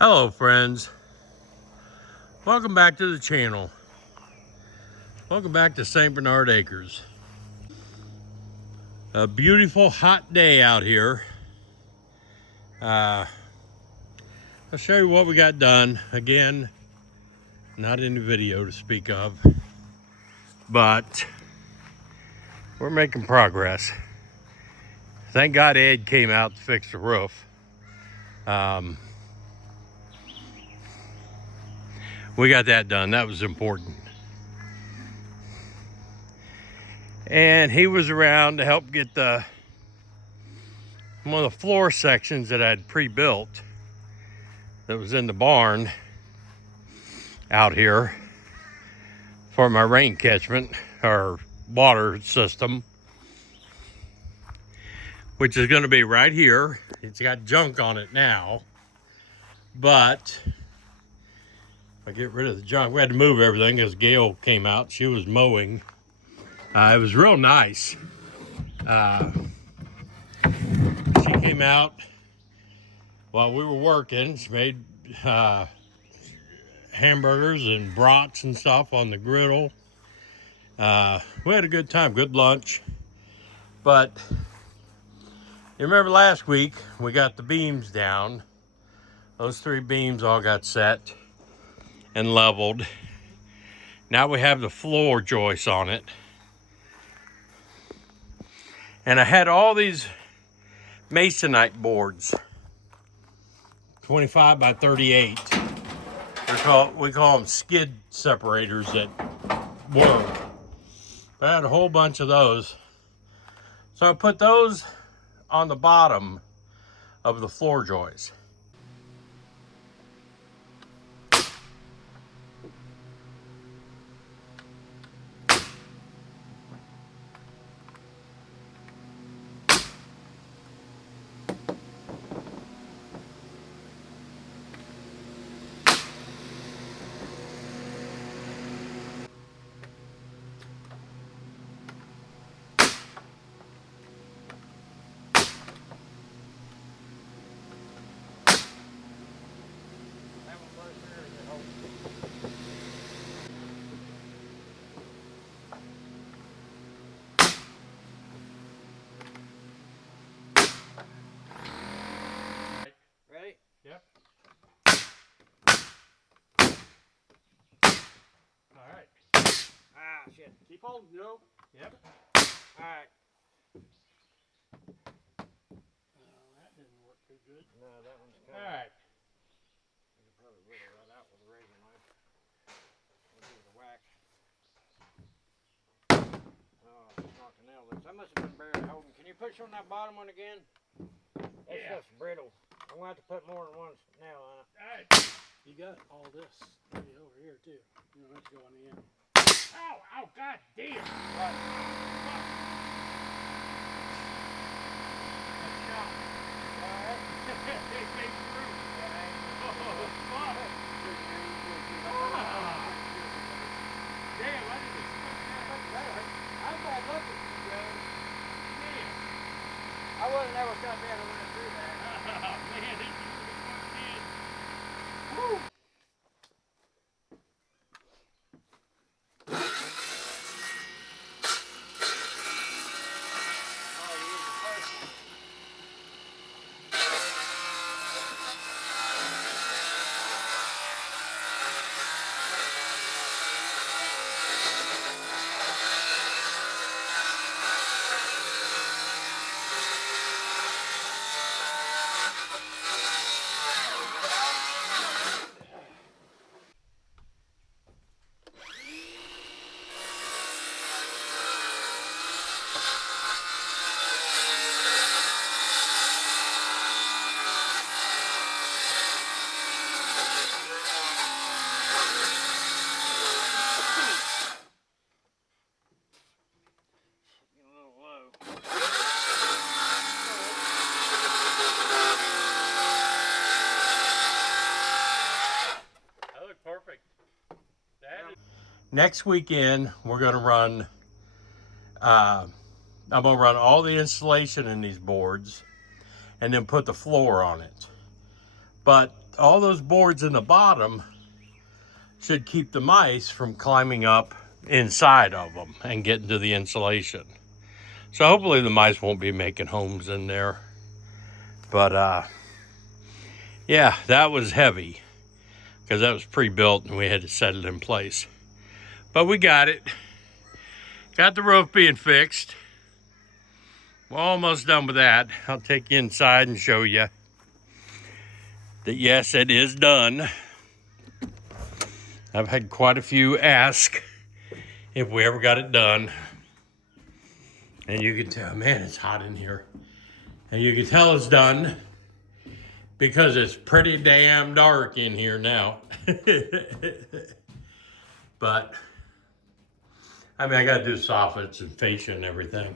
Hello friends, welcome back to the channel. Welcome back to St. Bernard Acres. A beautiful hot day out here. I'll show you what we got done. Again, not in the video to speak of, but we're making progress. Thank God Ed came out to fix the roof. We got that done. That was important. And he was around to help get one of the floor sections that I'd pre-built that was in the barn out here for my rain catchment or water system, which is going to be right here. It's got junk on it now, but I get rid of the junk. We had to move everything because Gail came out. She was mowing. It was real nice. She came out while we were working. She made hamburgers and brats and stuff on the griddle. We had a good time, good lunch. But you remember last week we got the beams down. Those 3 beams all got set and leveled. Now we have the floor joists on it. And I had all these masonite boards, 25 by 38. We call them skid separators that work. I had a whole bunch of those. So I put those on the bottom of the floor joists. Ready? Yep. All right. Ah, shit. Keep holding, Joe. Yep. Alright. That didn't work too good. No, that one's All coming. right. You can probably wiggle that out with a razor knife. We'll give it a whack. Oh, it's knocked the nail loose. That must have been barely holding. Can you push on that bottom one again? That stuff's brittle. I'm going to have to put more than one nail on it. All right. You got all this maybe over here too. You don't have to go on the end. Ow, ow, god damn. What? Fuck. That shot. Alright. They came through. Oh, fuck. Damn, I didn't expect that. I'm bad lucky, Joe. Damn. I would have never shot down and went through that. Oh, man, this is fucking in. Woo! Next weekend, we're going to run, I'm going to run all the insulation in these boards and then put the floor on it. But all those boards in the bottom should keep the mice from climbing up inside of them and getting to the insulation. So hopefully the mice won't be making homes in there. But yeah, that was heavy because that was pre-built and we had to set it in place. But we got it. Got the roof being fixed. We're almost done with that. I'll take you inside and show you that yes, it is done. I've had quite a few ask if we ever got it done. And you can tell, man, it's hot in here. And you can tell it's done because it's pretty damn dark in here now. But, I mean, I got to do soffits and fascia and everything.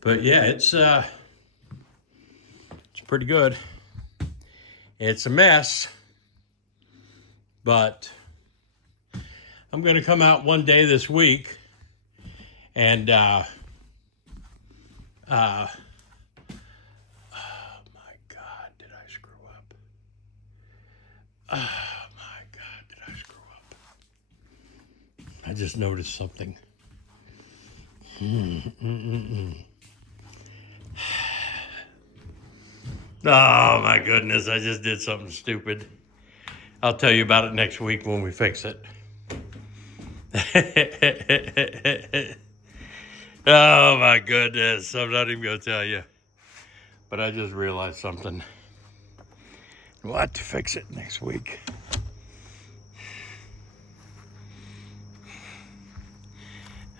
But yeah, it's pretty good. It's a mess, but I'm going to come out one day this week and oh my God, did I screw up? Oh my God, did I screw up? I just noticed something. Oh my goodness, I just did something stupid. I'll tell you about it next week when we fix it. Oh my goodness, I'm not even gonna tell you. But I just realized something. We'll have to fix it next week.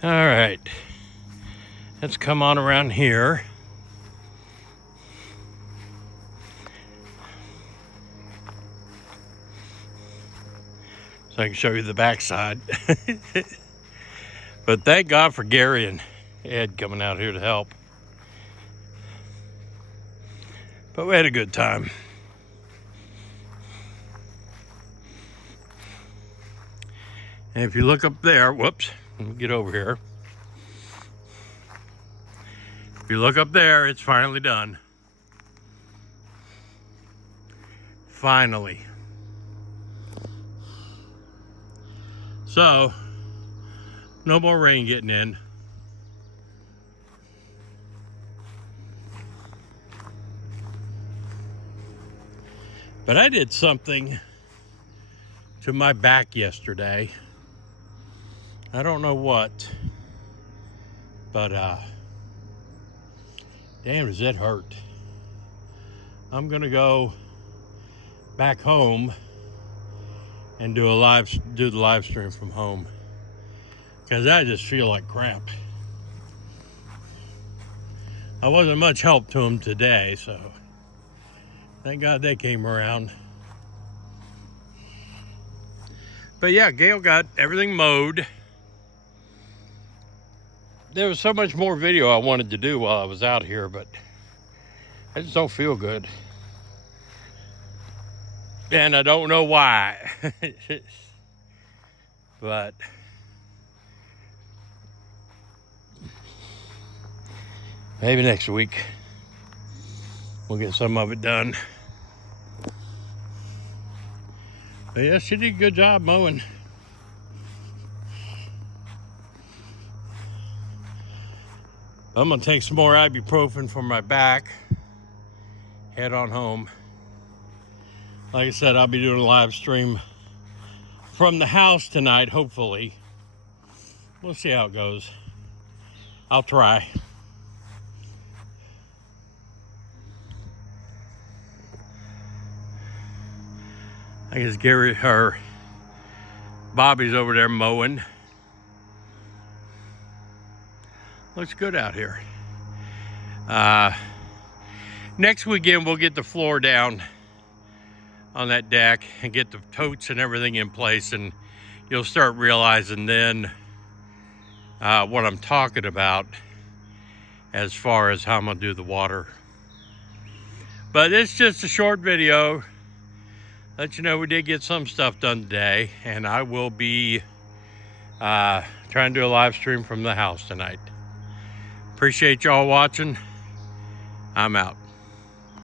All right, let's come on around here. So I can show you the backside. But thank God for Gary and Ed coming out here to help. But we had a good time. And if you look up there, whoops, let me get over here. If you look up there, it's finally done. Finally. So, no more rain getting in. But I did something to my back yesterday. I don't know what, but damn, does it hurt. I'm gonna go back home and do the live stream from home because I just feel like crap. I wasn't much help to them today, so thank God they came around. But yeah, Gail got everything mowed. There was so much more video I wanted to do while I was out here, but I just don't feel good. And I don't know why. But maybe next week we'll get some of it done. But yeah, she did a good job mowing. I'm gonna take some more ibuprofen for my back, head on home. Like I said, I'll be doing a live stream from the house tonight, hopefully. We'll see how it goes. I'll try. I guess Bobby's over there mowing. Looks good out here. Next weekend we'll get the floor down on that deck and get the totes and everything in place, and you'll start realizing then what I'm talking about as far as how I'm gonna do the water. But it's just a short video. Let you know we did get some stuff done today, and I will be trying to do a live stream from the house tonight. Appreciate y'all watching. I'm out.